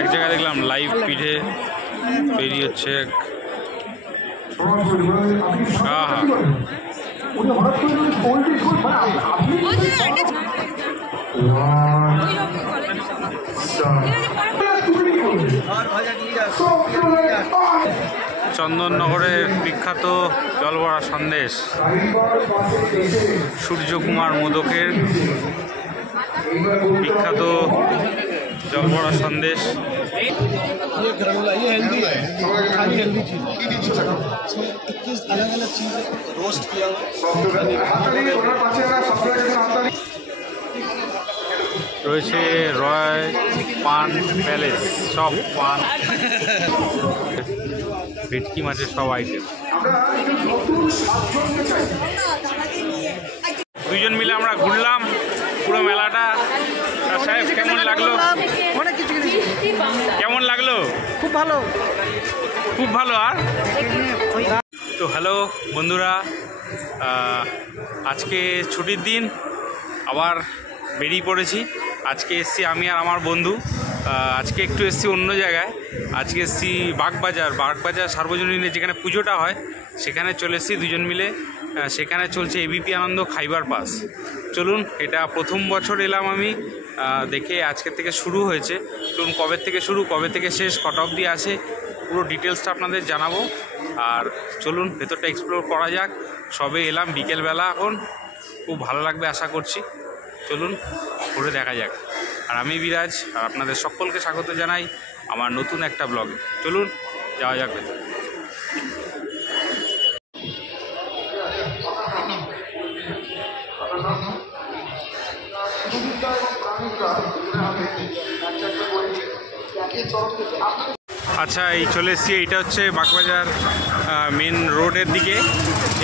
এক জায়গায় দেখলাম লাইভ পিঠে তৈরি হচ্ছে। চন্দননগরের বিখ্যাত জলভরা সন্দেশ, সূর্যকুমার মোদকের বিখ্যাত জলভরা সন্দেশ। রয়েছে রয় পান প্যালেস, সব পান, ভেটকি মাছের সব আইটেম। দুজন মিলে আমরা ঘুরলাম পুরো মেলাটা। সাহেব কেমন লাগলো? অনেক কিছু কেমন লাগলো? খুব ভালো, খুব ভালো। আর তো হ্যালো বন্ধুরা, আজকে ছুটির দিন, আবার বেরিয়ে পড়েছি। আজকে এসছি আমি আর আমার বন্ধু। আজকে একটু এসছি অন্য জায়গায়। আজকে এসছি বাগবাজার সার্বজনীনে যেখানে পুজোটা হয় সেখানে চলে এসছি দুজন মিলে। সেখানে চলছে এবিপি আনন্দ খাইবার পাস। চলুন, এটা প্রথম বছর এলাম আমি, দেখে আজকের থেকে শুরু হয়েছে। চলুন, কবে থেকে শুরু, কবে থেকে শেষ, কটা অবধি আছে, পুরো ডিটেলসটা আপনাদের জানাবো। আর চলুন ভেতরটা এক্সপ্লোর করা যাক। সবে এলাম বিকেলবেলা, এখন খুব ভালো লাগবে আশা করছি। চলুন ঘুরে দেখা যাক। আর আমি বিরাজ, আর আপনাদের সকলকে স্বাগত জানাই আমার নতুন একটা ব্লগে। চলুন যাওয়া যাক ভেতরে। আচ্ছা, এই চলে এসেছি। এইটা হচ্ছে বাগবাজার মেন রোডের দিকে।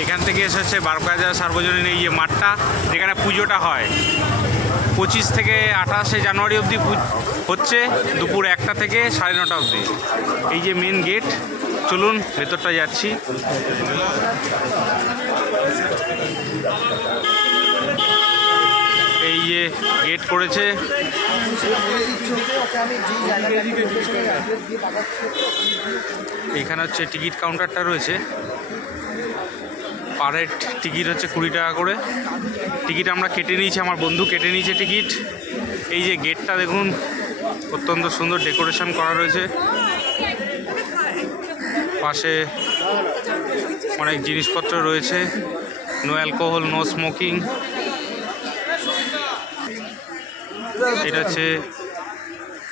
এখান থেকে এসে হচ্ছে বাগবাজার সার্বজনীন এই যে মাঠটা যেখানে পুজোটা হয়। 25 থেকে 28 জানুয়ারি অবধি হচ্ছে, দুপুর 1টা থেকে 9:30 অবধি। এই যে মেন গেট, চলুন ভেতরটা যাচ্ছি। এই যে গেট করেছে, এখানে হচ্ছে টিকিট কাউন্টারটা রয়েছে। পার হেড টিকিট হচ্ছে 20 টাকা করে। টিকিট আমরা কেটে নিয়েছি, আমার বন্ধু কেটে নিয়েছে টিকিট। এই যে গেটটা দেখুন, অত্যন্ত সুন্দর ডেকোরেশন করা রয়েছে। পাশে অনেক জিনিসপত্র রয়েছে। No alcohol, no smoking. এটা হচ্ছে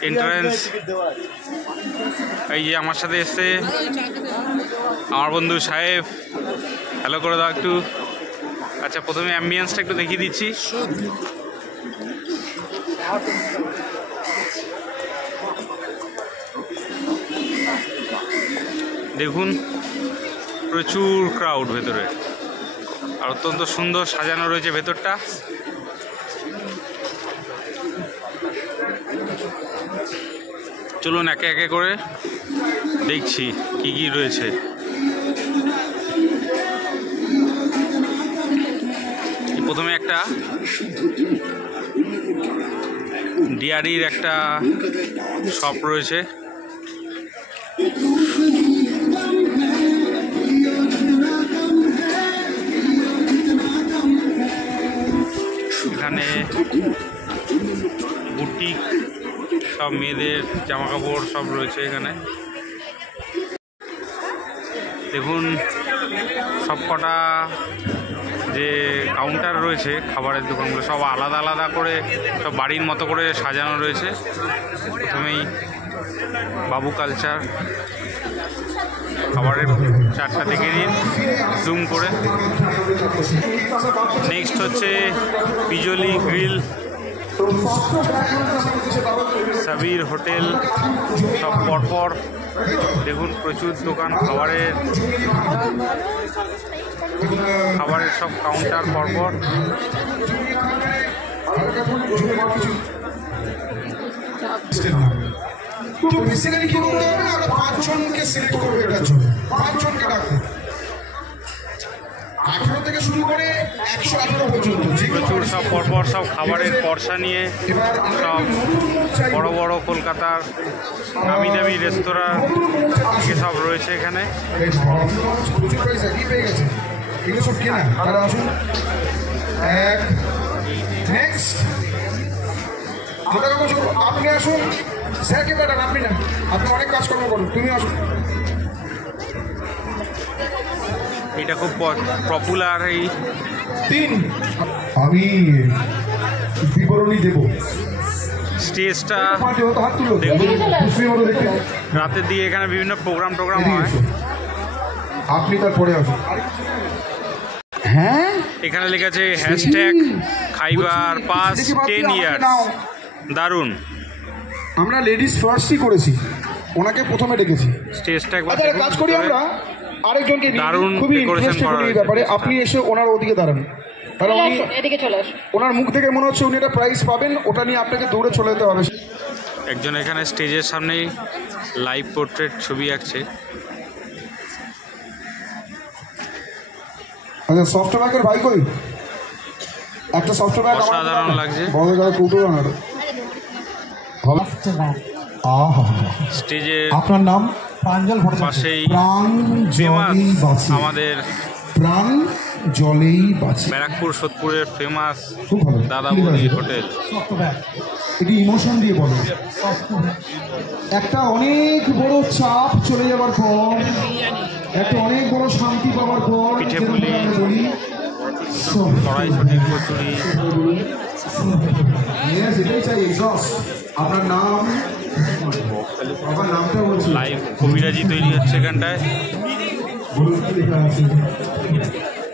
এন্ট্রান্স। এই যে আমার সাথে এসছে আমার বন্ধু সাহেব, হ্যালো করে দাও একটু। আচ্ছা, প্রথমে অ্যাম্বিয়েন্সটা একটু দেখিয়ে দিচ্ছি। দেখুন, প্রচুর ক্রাউড ভেতরে, আর অত্যন্ত সুন্দর সাজানো রয়েছে ভেতরটা। চলুন একে একে করে দেখছি কি কি রয়েছে। প্রথমে একটা ডিয়ারির একটা শপ রয়েছে। এখানে বুটিক, সব মেয়েদের জামা কাপড় সব রয়েছে এখানে। দেখুন সব কটা যে কাউন্টার রয়েছে খাবারের দোকানগুলো সব আলাদা আলাদা করে, সব বাড়ির মতো করে সাজানো রয়েছে। প্রথমেই বাবু কালচার, খাবারের চারটা থেকে দিন জুম করে। নেক্সট হচ্ছে পিজলি গ্রিল, সাবির হোটেল, সব পরপর দেখুন প্রচুর দোকান খাবারের সব কাউন্টার পরপর। তো বেসিক্যালি কি করতে হবে, আমরা 5 জনকে সিলেক্ট করব, এটার জন্য 5 জনকে ডাকবো। 18 থেকে শুরু করে 118 পর্যন্ত প্রচুর সব পরপর সব খাবারের পরসা নিয়ে এবার আমরা সব একটু নতুন মুখ চাইবো। বড় বড় কলকাতার নামি দামি রেস্তোরাঁ থেকে সব রয়েছে এখানে। বেশ ভালো। প্রচুর পয়সা কি পেয়ে গেছে এগুলো সব কেনা। তারা আসুন নেক্সট আপনি আসুন স্যারকে পাঠান। আপনি না, আপনি অনেক কাজকর্ম করুন, তুমি আসুন। এটা খুব পপুলার এই 3 আমি বিবরণী দেব। স্টেজটা হাত তুলো দেখুন। খুশির মতো দেখতে। রাতের দিকে এখানে বিভিন্ন প্রোগ্রাম হয়। আপনি তারপরে আসুন। হ্যাঁ এখানে লেখা আছে হ্যাশট্যাগ খাইবার পাস 10 ইয়ার্স। দারুণ। আমরা লেডিস ফার্স্টই করেছি, ওনাকে প্রথমে ডেকেছি। স্টেজটা একবার আচ্ছা দেখুন কাজ করি ভিতরে। আমরা আরেকজনকে নিয়ে। দারুণ খুবই decoration ইন্টারেস্টিং করা এই হয়েছে ব্যাপারে। স্টেজটা। আপনি এসে ওনার ওদিকে দাঁড়ান, তাহলে উনি এদিকে চলে আসুন। ওনার মুখ থেকে মনে হচ্ছে উনি একটা প্রাইজ পাবেন, ওটা নিয়ে আপনাকে দৌড়ে চলে যেতে হবে। একজন এখানে স্টেজের সামনেই লাইভ পোর্ট্রেট ছবি আঁকছে। আচ্ছা সফটব্যাগের ভাই কই? একটা সফটব্যাগ অসাধারণ লাগছে। বড় করে কৌটো আনার স্টেজের আপনার নাম? প্রাঞ্জল ভট্টাচার্য। পাশেই প্রাণ ফেমাস জলেই বাঁচে। আমাদের প্রাণ জলেই বাঁচে। ব্যারাকপুর সোদপুরের ফেমাস খুব ভালো। দাদা বৌদি হোটেল। এটি ইমোশন দিয়ে বলো। একটা অনেক বড় চাপ চলে যাবার পর, একটা অনেক বড় শান্তি পাওয়ার পর পিঠে যেরকম পুলি, আমরা বলি কড়াইশুঁটি, কচুরি। Yes, এটাই চাই। এক্সস্ট। আপনার নাম? আমার নামটা বলছি। লাইভ কবিরাজি তৈরি হচ্ছে এখানটায়। বলুন কি লেখা আছে?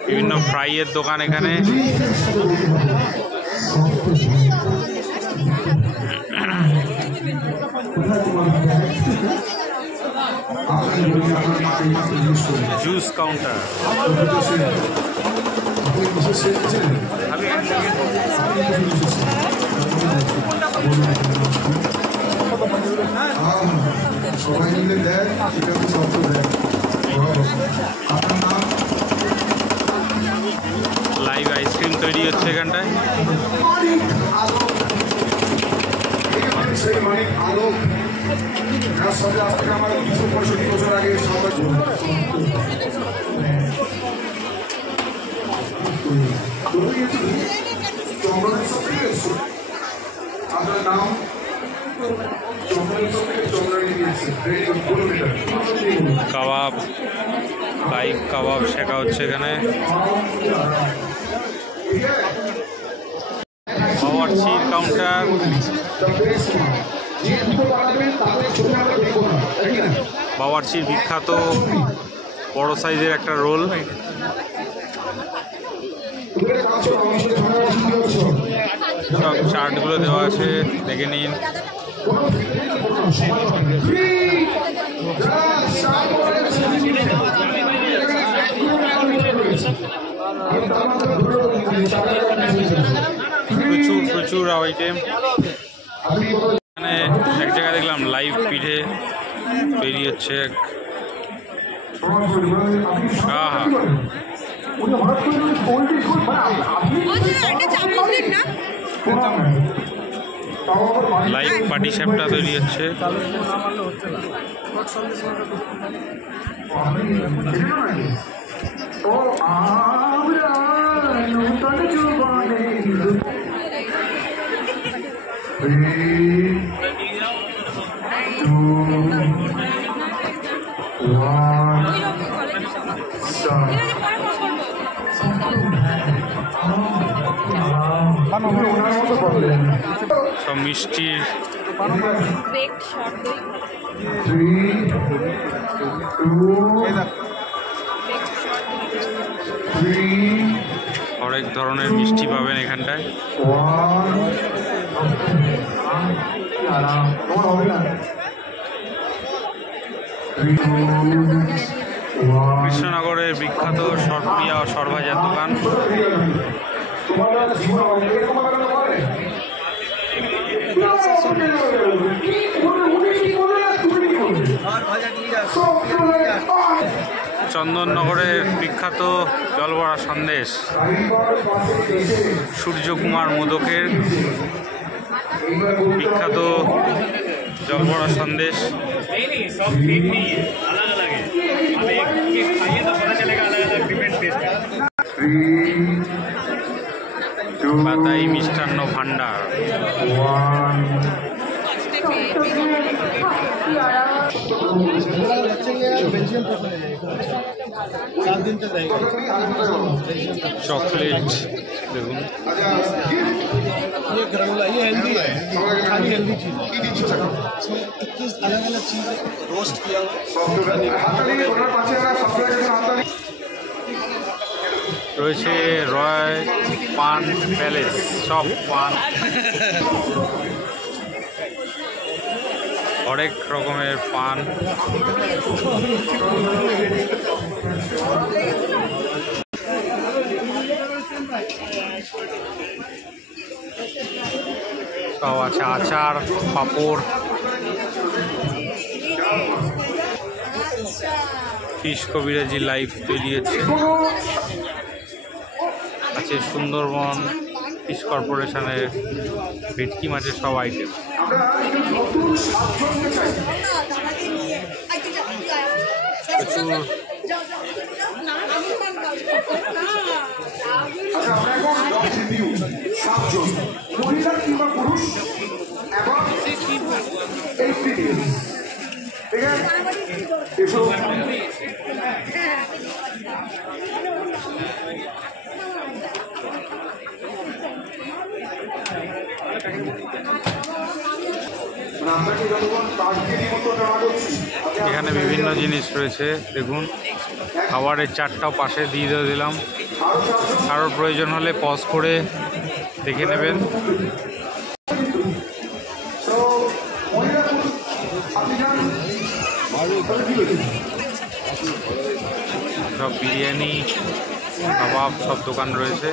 বিভিন্ন ফ্রাইয়ের দোকান এখানে। Juice counter. সবাই মিলে দেখ, এটা তো সব তো দেখ। আপনার নাম? লাইভ আইসক্রিম তৈরি হচ্ছে এখানটায়। সেই মানিক আলোক, যার সাথে আজ থেকে আমার 265 বছর আগে সংবাদ। আপনার নাম? কাবাব, লাইভ কাবাব শেখা হচ্ছে এখানে। বাবরচির কাউন্টার। বাবরচির বিখ্যাত বড় সাইজের একটা রোল। সব চার্টগুলো দেওয়া আছে, দেখে নিন। প্রচুর প্রচুর আইটেম এখানে। এক জায়গায় দেখলাম লাইভ পিঠে তৈরি হচ্ছে। আহা, লাইভ পাটি সাপটা তৈরি হচ্ছে। সব মিষ্টির অনেক ধরনের মিষ্টি পাবেন এখানটায়। কৃষ্ণনগরের বিখ্যাত সরপুরিয়া ও সরভাজার দোকান। চন্দননগরের বিখ্যাত জলবড়া সন্দেশ, সূর্যকুমার মোদকের বিখ্যাত জলবড়া সন্দেশ। বাতাই মিষ্টান্ন ভান্ডার। चॉकलेट देखুন ये ग्रानुला ये हेल्दी है, खाली हेल्दी चीज है। इसमें 21 अलग अलग चीजें रोस्ट किया हुआ রয়েছে রয় পান প্যালেস, সব পান, অনেক রকমের পান। সব আছে, আচার, পাঁপড়, ফিশ কবিরাজি লাইভ তৈরি হচ্ছে। আছে সুন্দরবন ফিশ কর্পোরেশনের ভেটকি মাছের সব আইটেম। প্রচুর এখানে বিভিন্ন জিনিস রয়েছে দেখুন। খাবারের চারটাও পাশে দিয়ে দিলাম, কারোর প্রয়োজন হলে পজ করে দেখে নেবেন। সব বিরিয়ানি, কাবাব সব দোকান রয়েছে।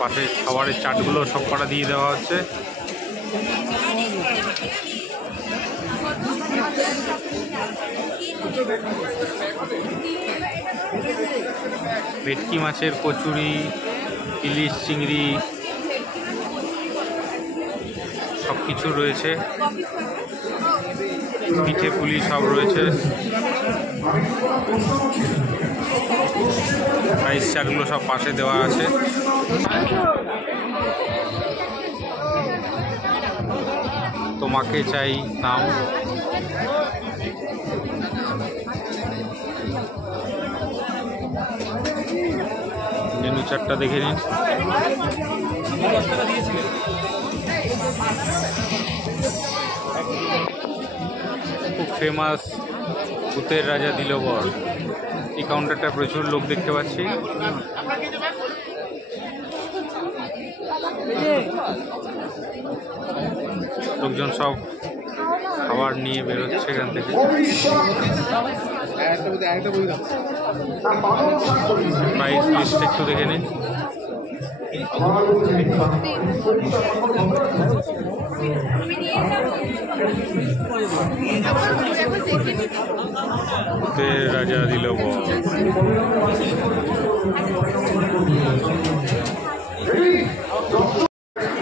পাশে খাবারের চাটগুলো সব কটা দিয়ে দেওয়া হচ্ছে। ভেটকি মাছের কচুরি, ইলিশ চিংড়ি সব কিছু রয়েছে। পিঠে পুলি সব রয়েছে। রাইস চাটগুলো সব পাশে দেওয়া আছে। তোমাকে চাই নাও। মেনু চারটা দেখে নিন। খুব ফেমাস ভূতের রাজা দিল বর। এই কাউন্টারটা প্রচুর লোক দেখতে পাচ্ছি। লোকজন সব খাবার নিয়ে বেরোচ্ছে এখান থেকে। প্রাইস লিস্ট একটু দেখে নিন। রাজা দিল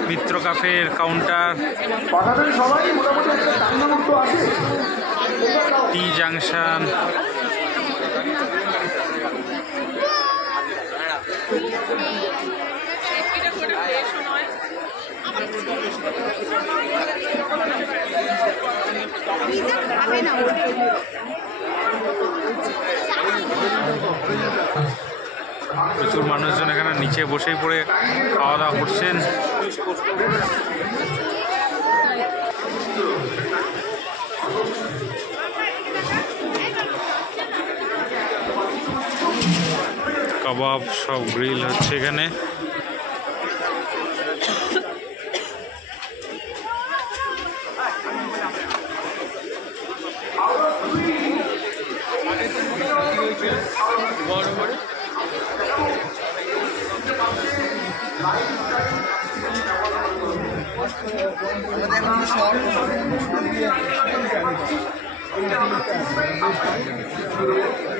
মিত্র কাফের কাউন্টার, টি জাংশন, প্রচুর মানুষজন এখানে নিচে বসেই পড়ে খাওয়া দাওয়া করছেন। কাবাব সব গ্রিল হচ্ছে এখানে।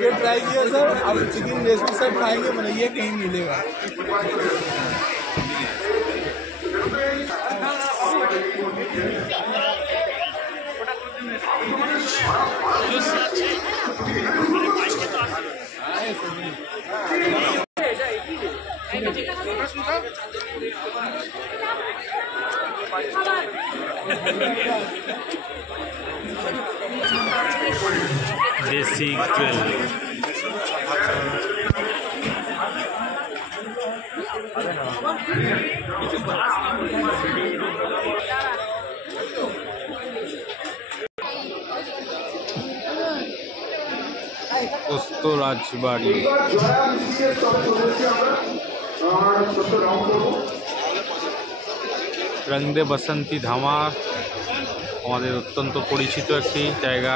ये ट्राई किया सर, अब चिकन रेसिपी सब खाएंगे, मतलब ये कहीं मिलेगा। देसी ग्रिल পোস্ত রাজবাড়ি। রং দে বসন্তী ধামা আমাদের অত্যন্ত পরিচিত একটি জায়গা।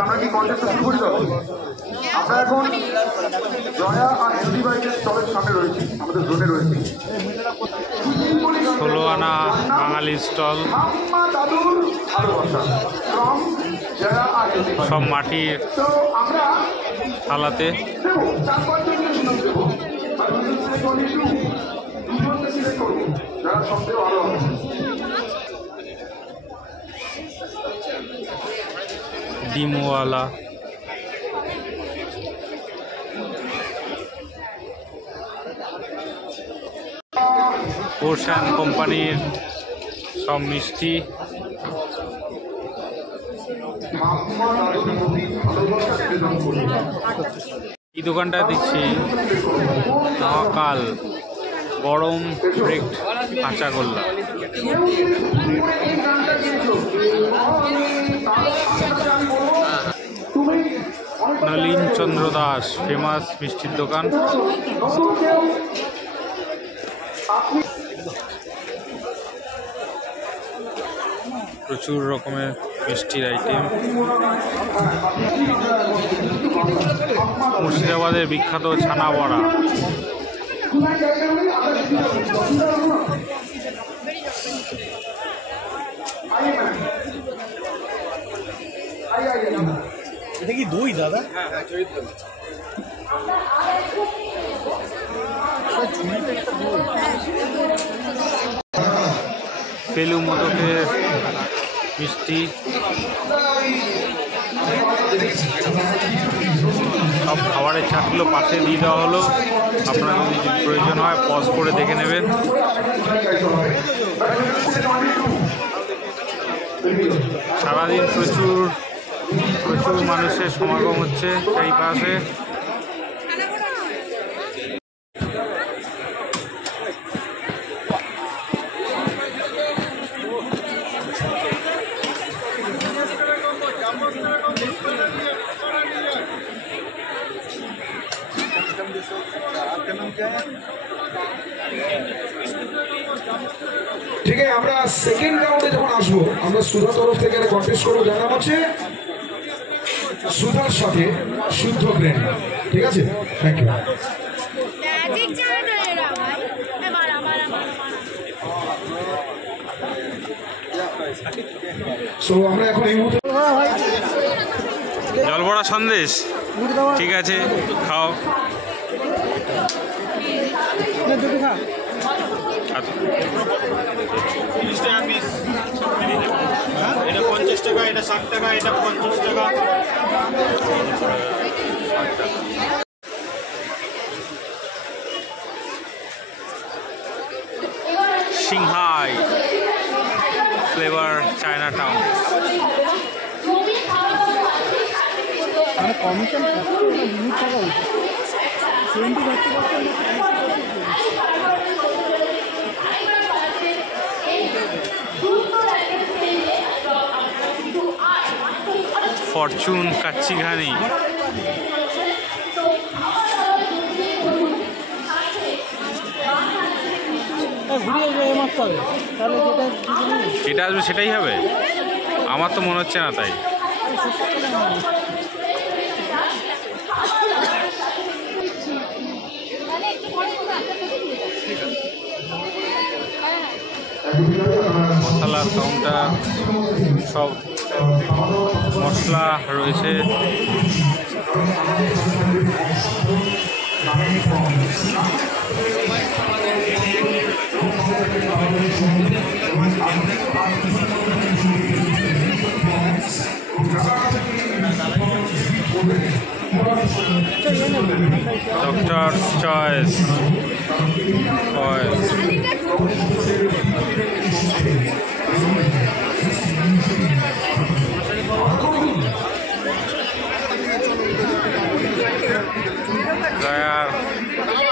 আমরা কি কন্টেস্ট শুরু করি? আমরা এখন জয়া আর হেলদি বাইকের স্টলের সামনে রয়েছি, আমাদের জোনে রয়েছি। 16 আনা বাঙালি স্টল, দাদুর ভালোবাসা ফ্রম জয়া আর হেলদি বাইক। সব মাটির তো আমরা থালাতে। দেবো 4-5 জনকে সুযোগ দেবো, আর দুজনকে সিলেক্ট করবো যারা সবচেয়ে ভালো হবে। ডিমওয়ালা, ওশান কোম্পানির সব মিষ্টি। এই দোকানটা দেখছি মহাকাল গরম ব্রেকড কাঁচাগোল্লা। নলিন চন্দ্র দাস ফেমাস মিষ্টির দোকান। প্রচুর রকমের মিষ্টির আইটেম। মুর্শিদাবাদের বিখ্যাত ছানা বড়া। এটা কি দই দাদা? ফেলু মোদকের মিষ্টি। সব খাবারের চাটগুলো পাশে দিয়ে দেওয়া হলো, আপনার যদি প্রয়োজন হয় পজ করে দেখে নেবেন। সারাদিন প্রচুর মানুষের সমাগম হচ্ছে সেই পাশে। ঠিক আছে, আমরা সেকেন্ড রাউন্ডে যখন আসবো, আমরা সুধা তরফ থেকে একটা কন্টেস্ট করবো, যার নাম হচ্ছে সুধার সাথে শুদ্ধ ব্রেন। ঠিক আছে, থ্যাংক ইউ। সো আমরা এখন এই মুহূর্তে জলবড়া সন্দেশ, ঠিক আছে খাও। এটা 50 টাকা, এটা 60 টাকা, এটা 50 টাকা। Shanghai flavour China town. Commission limit টাকা উঠে 20%। ফরচুন কাচ্চি ঘানি। যেটা আসবে সেটাই হবে, আমার তো মনে হচ্ছে না তাই। মশলার কাউন্টার, সব মশলা রয়েছে। Doctors choice oil.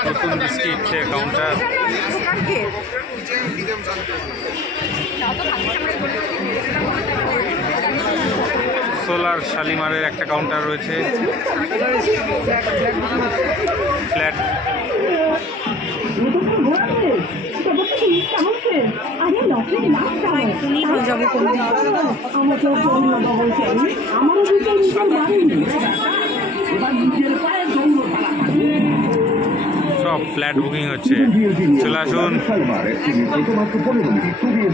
নতুন বিস্কিট কাউন্টার। সোলার শালিমারের একটা কাউন্টার রয়েছে। ফ্ল্যাট সব ফ্ল্যাট বুকিং হচ্ছে। চলে আসুন,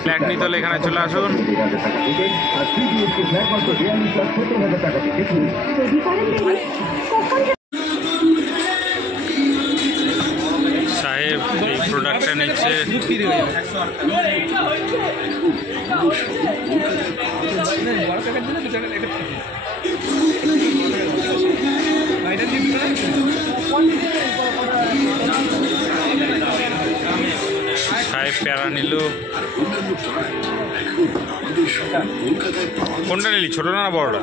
ফ্ল্যাট নিতে হলে এখানে চলে আসুন। সাহেব এই প্রোডাক্টটা নিচ্ছে। সাহেব প্যারা নিল। কোনটা নিলি, ছোটটা না বড়টা?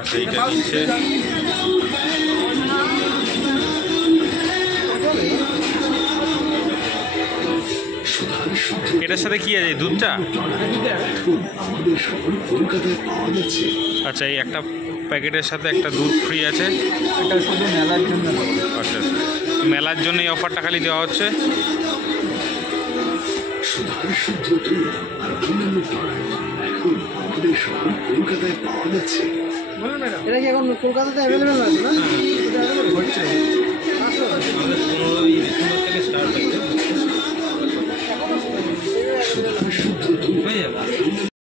আচ্ছা এইটা নিচ্ছে। এটার সাথে কি আছে, দুধটা? আচ্ছা, এই একটা প্যাকেটের সাথে একটা দুধ ফ্রি আছে। এটা শুধু মেলার জন্য। আচ্ছা, মেলার জন্য এই অফারটা খালি দেওয়া হচ্ছে। এটা কি এখন কলকাতাতে অ্যাভেলেবেল আছে না?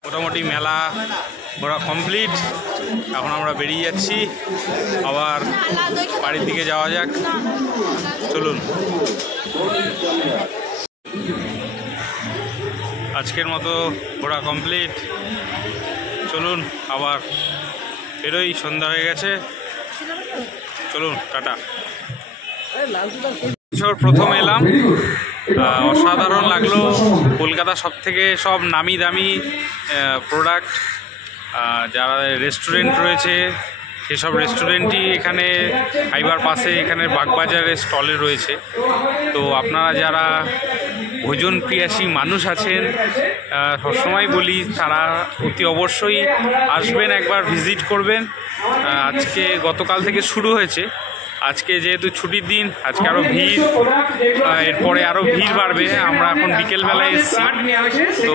মোটামুটি মেলা ঘোরা কমপ্লিট। এখন আমরা বেরিয়ে যাচ্ছি, আবার বাড়ির দিকে যাওয়া যাক। চলুন, আজকের মতো ঘোরা কমপ্লিট। চলুন আবার বেরোই, সন্ধ্যা হয়ে গেছে। চলুন, টাটা। প্রথম এলাম, অসাধারণ লাগলো। কলকাতা সব নামি দামি প্রোডাক্ট, যারা রেস্টুরেন্ট রয়েছে সেসব রেস্টুরেন্টই এখানে হাইবার পাশে এখানে বাগবাজারের স্টলে রয়েছে। তো আপনারা যারা ভোজন প্রিয়াসী মানুষ আছেন, সবসময় বলি তারা অতি অবশ্যই আসবেন, একবার ভিজিট করবেন। আজকে গতকাল থেকে শুরু হয়েছে, আজকে যেহেতু ছুটির দিন, আজকে আরও ভিড়, এরপরে আরও ভিড় বাড়বে। আমরা এখন বিকেলবেলায় এসেছি, তো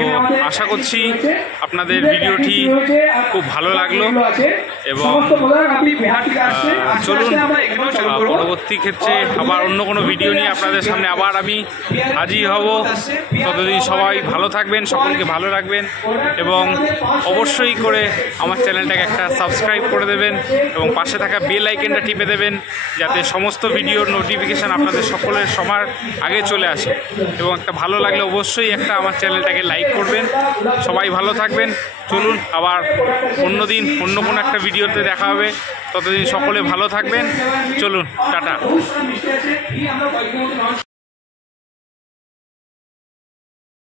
আশা করছি আপনাদের ভিডিওটি খুব ভালো লাগলো এবং চলুন পরবর্তী ক্ষেত্রে আবার অন্য কোনো ভিডিও নিয়ে আপনাদের সামনে আবার আমি হাজির হব। ততদিন সবাই ভালো থাকবেন, সকলকে ভালো রাখবেন এবং অবশ্যই করে আমার চ্যানেলটাকে একটা সাবস্ক্রাইব করে দেবেন এবং পাশে থাকা বেল আইকনটা টিপে দেবেন, যাতে সমস্ত ভিডিওর নোটিফিকেশান আপনাদের সকলের সবার আগে চলে আসে। এবং একটা ভালো লাগলে অবশ্যই একটা আমার চ্যানেলটাকে লাইক করবেন। সবাই ভালো থাকবেন। চলুন আবার অন্য দিন অন্য কোনো একটা ভিডিওতে দেখা হবে। ততদিন সকলে ভালো থাকবেন। চলুন, টাটা।